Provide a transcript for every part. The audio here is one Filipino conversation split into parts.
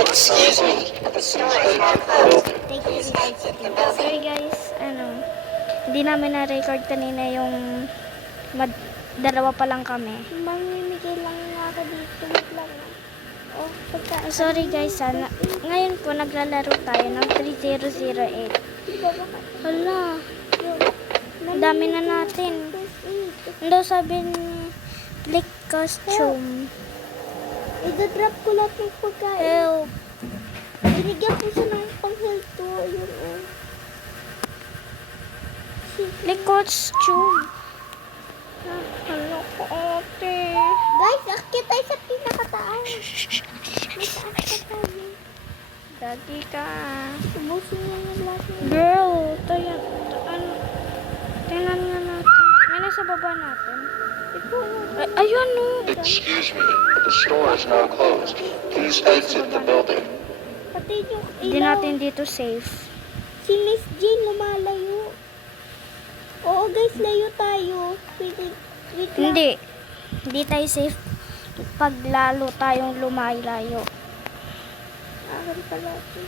Excuse me, but the store is now closed. Please exit the building. Sorry guys, hindi namin na-record kanina yung dalawa pa lang kami. Mamimigay lang nga ako dito. Wait lang. Oh, Sorry guys, ngayon po naglalaro tayo ng 3008. Hala, ang dami na natin. Ano sabi ni Click Costume? Idadrop ko lahat ng pagkain. Help. Binigyan ko siya ng pang-health to. Ayun, oh. Click Costume. Hala ko ate. Guys, akit tayo sa pinakataas. May taas ka tayo. Dati ka. Ubusin niya yung lahat ng... Girl, tayo. Tingnan nga natin. May nasa baba natin. Ayun no. Excuse me, but the store is now closed. Please exit the building. Pati yung Hindi ilaw. natin dito safe. Si Miss Jane lumalayo. Oo guys, layo tayo. Wait lang. Hindi tayo safe pag lalo tayong lumayo. Akin pala ito.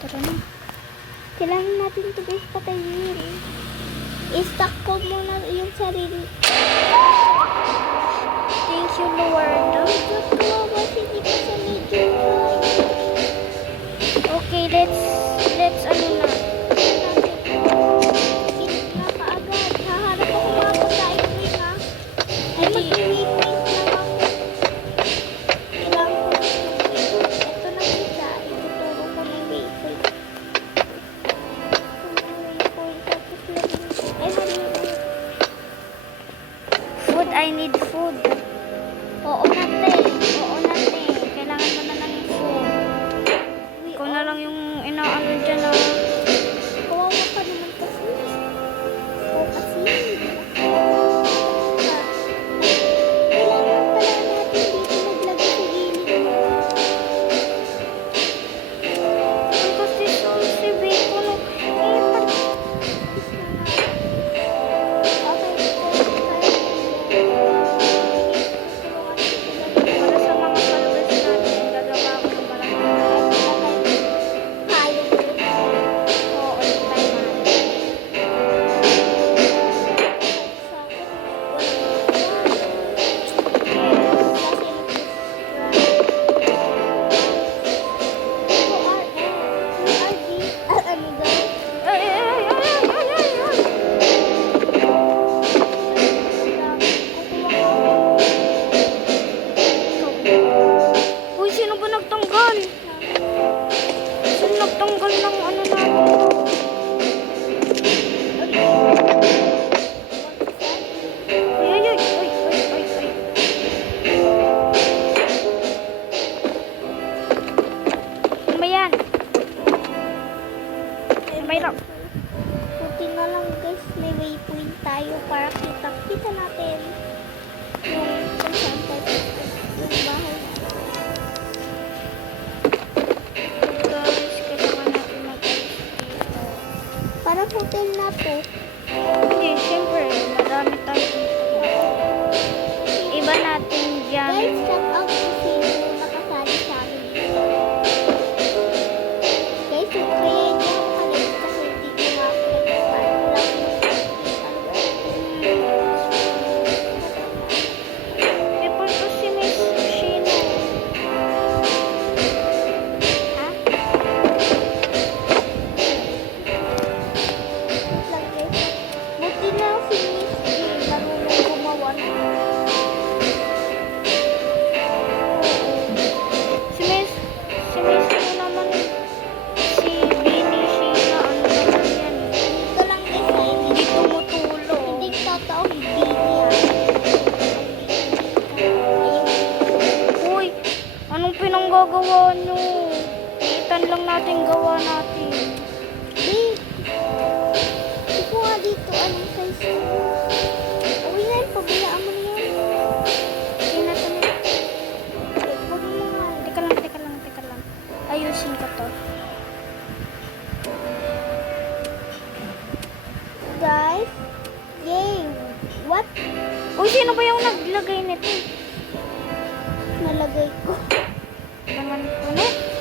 Tara na. Kailangan natin ito guys patayin. I-stack ko muna yung sarili. Thank you, Lord. Diyos ko, hindi ko sa medyo. Okay, let's ano na. Nakaagad. Haharap ako mga pagkain ko yun ha. Ay, mag-wait lang ako. Kailangan ko ng wait. Ito na kita. Ituturo ko ng wait. Food, I need food. Oo nate. Kailangan mo na lang yung food. Ikaw na lang yung inaano dyan na. Kawawa pa naman kasi. Oo kasi. Kailangan pala natin dito maglagay sa gilid mo. Ang kasi si Beko no. Para sa mga followers natin, gagawa ko ng parang oo, ulit tayo man. Ay, ay, ay, ay, ay, ay, ay. Uy, sino ba nagtanggal? Sino nagtanggal ng ano natin? Ay, ay, ay, ay, ay, ay, ay. Ano ba yan? Ano ba yan? Buti na lang guys, may waypoint tayo para kita natin yung kung saan tayo yung bahay. Guys, kailangan natin mag-ayos dito. Parang hotel na to. Hindi, siyempre, marami tayo dito. Iba natin dyan. Guys, shout out to sino nakasali sa amin dito. Guys, kaya hindi ako makalit kasi hindi ko nga ako nag-start. Wala akong People to si Miss Shino. Ha? lang guys. Buti na si Miss J marunong gumawa ng Si Miss ano naman si Bini Shina, ano naman yan. dito lang guys ay Hindi tumutulo. hindi totoo hindi niya. Ayun. Uy, anong pinanggagawa nyo? Itan lang natin gawa natin. Di. Di ko nga dito anong size ko. Uwi na yun, pabayaan mo na yan. Hindi na ito na. Huwag mo nga. Teka lang. Ayusin ko to. Guys, yay! What? Uy, sino ba yung naglagay nito? Nalagay ko. naman ulit.